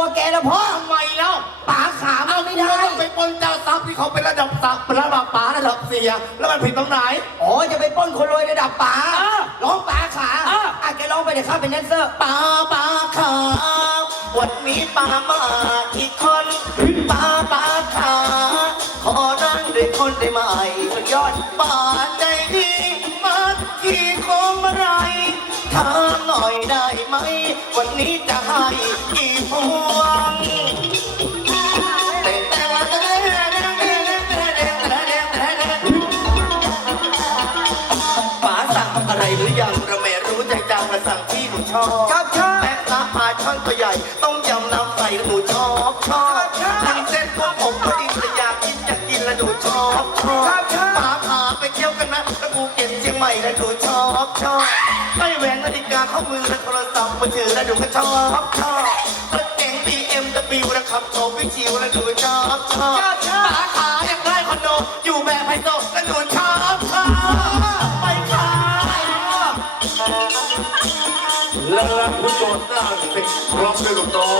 ตัวแกแล้วพ่อทำไมแล้วป๋าขามัเอานไม่ไม่ได้ได้ไปปล้นเจ้าทรัพย์ที่เขาเป็นระดับศักดิ์เป็นระดับป๋าระดับเสีย แล้วมันผิดตรงไหน อ๋อจะไปปล้นคนรวยระดับป๋าอ่าร้องป๋าขาอ่าอะแกร้องไปเดี๋ยวข้าเป็นแดนเซอร์ ป๋าป๋าขาวันนี้ป๋ามาอีกคนป๋าป๋าขาขอนั่งด้วยคนได้ไหมสุดยอดป๋าใจดีมาที่คงเมื่อไหรถามห น่อยได้ไหม วันนี้จะให้กี่พวงป๋าสั่งอะไรหรือยังเราไม่รู้ใจจังมาสั่งที่หนูชอบครับชอบแม่ค้าปลาช่อนตัวใหญ่ ต้องยำน้ำใสแล้วหนูชอบชอบทั้งเส้นพวกผมพอดีภรรยากินอยากกินแล้วหนูชอบชอบ กันนะแล้วภูเก็ตเชียงใหม่แล้วหนูชอบชอบไม่แหวนนาฬิกาข้อมือและโทรศัพท์มือถือแล้วดูก็ชอบชอบรถเก๋ง BMW แล้วขับโชว์วิชิวแล้วดูชอบชอบชอบชอบป๋าขาอยากได้คอนโดอยู่แบบไฮโซแล้วหนูชอบชอบไปค่ะและรับผู้โจทย์หน้าสิพร้อมด้วยลูกน้อง